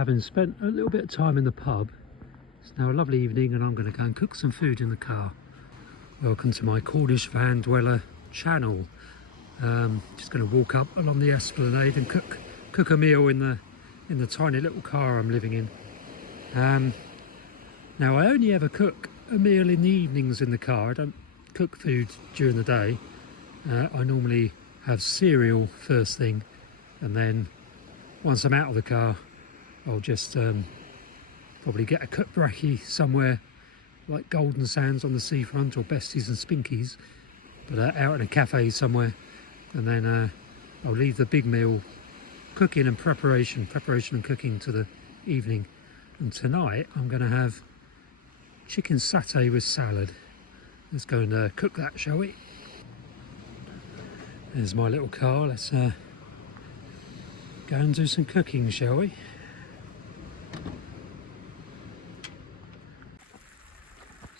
having spent a little bit of time in the pub, it's now a lovely evening and I'm going to go and cook some food in the car. Welcome to my Cornish van dweller channel. Just going to walk up along the esplanade and cook a meal in the tiny little car I'm living in. Now I only ever cook a meal in the evenings in the car. I don't cook food during the day. I normally have cereal first thing, and then once I'm out of the car I'll just probably get a cut brekkie somewhere like Golden Sands on the seafront or Besties and Spinkies, but out in a cafe somewhere, and then I'll leave the big meal cooking and preparation and cooking to the evening. And tonight I'm going to have chicken satay with salad. Let's go and cook that, shall we? There's my little car. Let's go and do some cooking, shall we?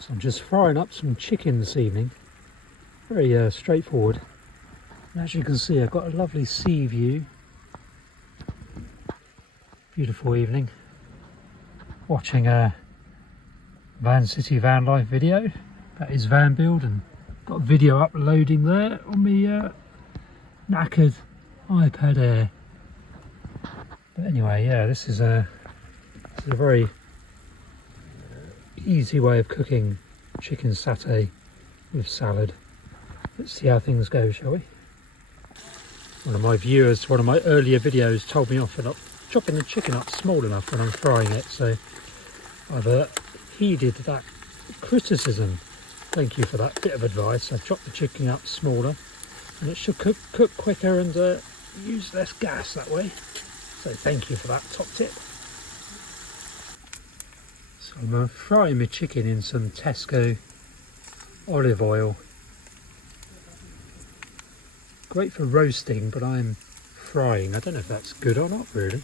So I'm just frying up some chicken this evening. Very straightforward. And as you can see, I've got a lovely sea view. Beautiful evening. Watching a Van City Van Life video about his van build, and got a video uploading there on my knackered iPad Air. But anyway, yeah, this is a very easy way of cooking chicken satay with salad. Let's see how things go, shall we? One of my viewers, one of my earlier videos, told me off for not chopping the chicken up small enough when I'm frying it, so I've heeded that criticism. Thank you for that bit of advice. I've chopped the chicken up smaller and it should cook quicker and use less gas that way. So thank you for that top tip. So I'm frying my chicken in some Tesco olive oil. Great for roasting, but I'm frying. I don't know if that's good or not really.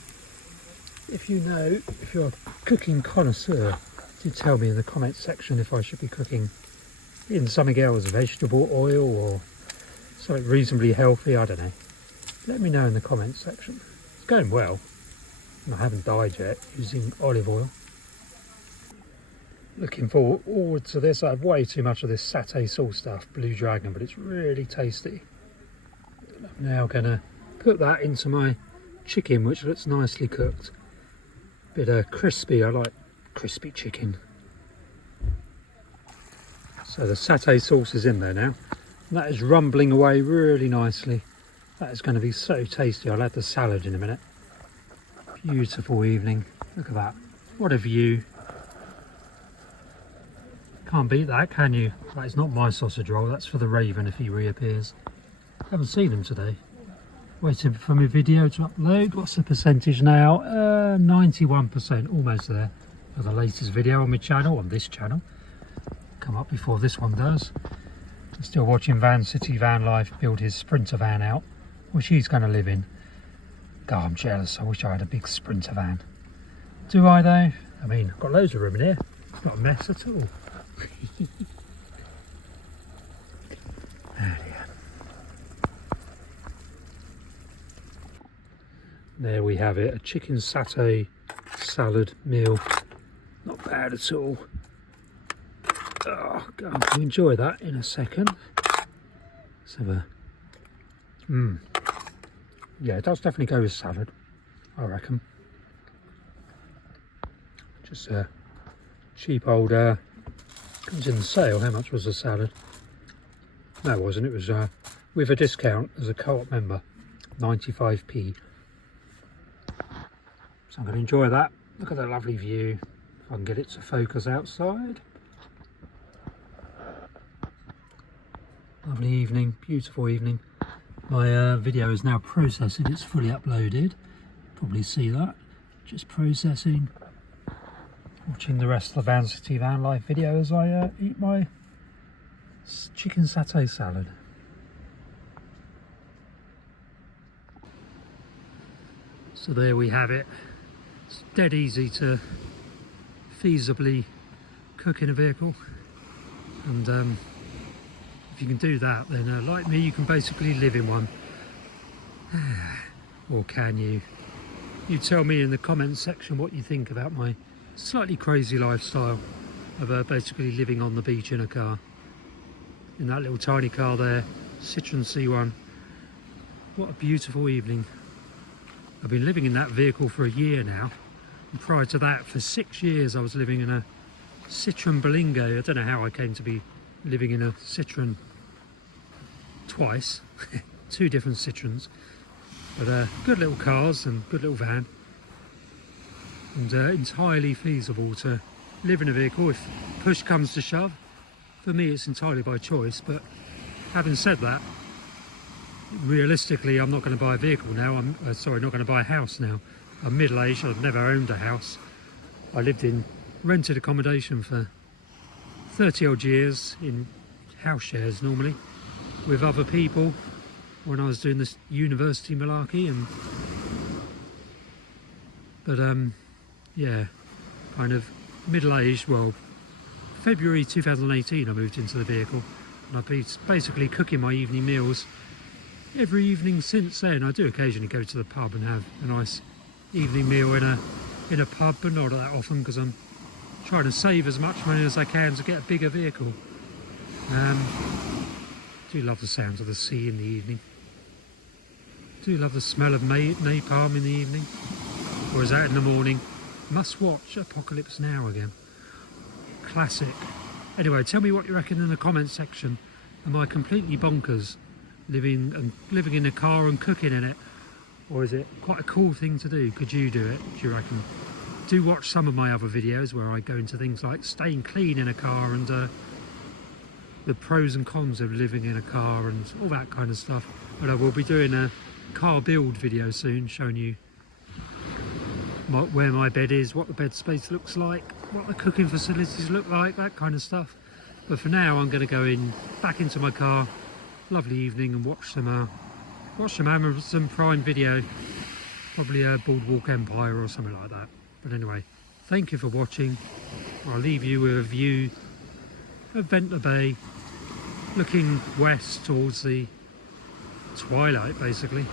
If you know, if you're a cooking connoisseur, do tell me in the comments section if I should be cooking in something else, vegetable oil or something reasonably healthy, I don't know. Let me know in the comments section. It's going well, and I haven't died yet using olive oil. Looking forward to this. I have way too much of this satay sauce stuff, Blue Dragon, but it's really tasty. I'm now going to put that into my chicken, which looks nicely cooked. Bit crispy, I like crispy chicken. So the satay sauce is in there now. And that is rumbling away really nicely. That is going to be so tasty. I'll add the salad in a minute. Beautiful evening. Look at that. What a view. Can't beat that, can you? That is not my sausage roll. That's for the Raven if he reappears. Haven't seen him today. Waiting for my video to upload. What's the percentage now? 91%, almost there. For the latest video on my channel, on this channel. Come up before this one does. I'm still watching Van City Van Life build his Sprinter van out, which he's going to live in. God, I'm jealous. I wish I had a big Sprinter van. Do I though? I mean, I've got loads of room in here. It's not a mess at all. Oh dear. There we have it, a chicken satay salad meal. Not bad at all. Oh, I'm going to enjoy that in a second. Let's have a... Yeah, it does definitely go with salad, I reckon. Just a cheap old... comes in the sale. How much was the salad? No, it wasn't. It was with a discount as a co-op member. 95p. So I'm going to enjoy that. Look at that lovely view. If I can get it to focus outside. Lovely evening, beautiful evening. My video is now processing, it's fully uploaded. Probably see that. Just processing. Watching the rest of the Van City Van Life video as I eat my chicken satay salad. So there we have it. It's dead easy to feasibly cook in a vehicle, and if you can do that, then like me, you can basically live in one. Or can you? You tell me in the comments section what you think about my slightly crazy lifestyle of basically living on the beach in a car. In that little tiny car there, Citroen C1. What a beautiful evening. I've been living in that vehicle for a year now. And prior to that, for 6 years, I was living in a Citroen Berlingo. I don't know how I came to be living in a Citroen twice. 2 different Citroens. But good little cars and good little van. And entirely feasible to live in a vehicle if push comes to shove. For me, it's entirely by choice. But having said that, realistically, I'm not going to buy a vehicle now. I'm not going to buy a house now. I'm middle-aged. I've never owned a house. I lived in rented accommodation for 30 odd years in house shares normally with other people when I was doing this university malarkey. But yeah, kind of middle-aged. Well, February 2018 I moved into the vehicle, and I've been basically cooking my evening meals every evening since then. I do occasionally go to the pub and have a nice evening meal in a pub, but not that often because I'm trying to save as much money as I can to get a bigger vehicle. Do love the sounds of the sea in the evening. Do love the smell of napalm in the evening. Or is that in the morning? Must watch Apocalypse Now again. Classic. Anyway, tell me what you reckon in the comments section. Am I completely bonkers living in a car and cooking in it? Or is it quite a cool thing to do? Could you do it, do you reckon? Do watch some of my other videos where I go into things like staying clean in a car and the pros and cons of living in a car and all that kind of stuff. But I will be doing a car build video soon, showing you where my bed is, what the bed space looks like, what the cooking facilities look like, that kind of stuff. But for now, I'm going to go back into my car, lovely evening, and watch some Amazon Prime video, probably a Boardwalk Empire or something like that. But anyway, thank you for watching. I'll leave you with a view of Ventnor Bay, looking west towards the twilight, basically.